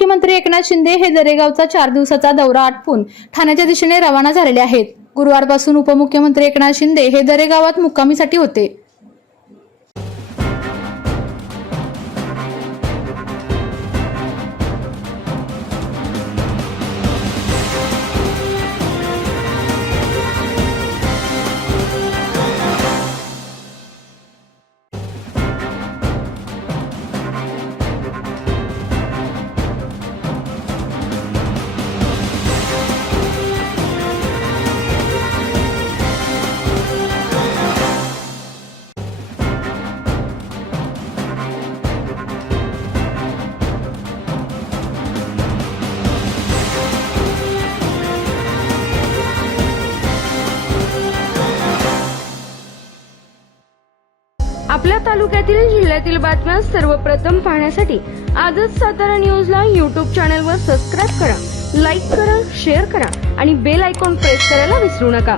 उपमुख्यमंत्री एकनाथ शिंदे हे दरेगावचा 4 दिवसाचा दौरा आटपून ठाण्याच्या दिशेने रवाना झालेले आहेत। गुरुवारपासून उपमुख्यमंत्री एकनाथ शिंदे हे दरेगावात मुक्कामीसाठी होते। आपल्या तालुक्यातील जिल्ह्यातील बातम्या सर्वप्रथम पाहण्यासाठी आजच सातारा न्यूजला YouTube चॅनलवर सबस्क्राइब करा, लाईक करा, शेअर करा आणि बेल आयकॉन प्रेस करायला विसरू नका।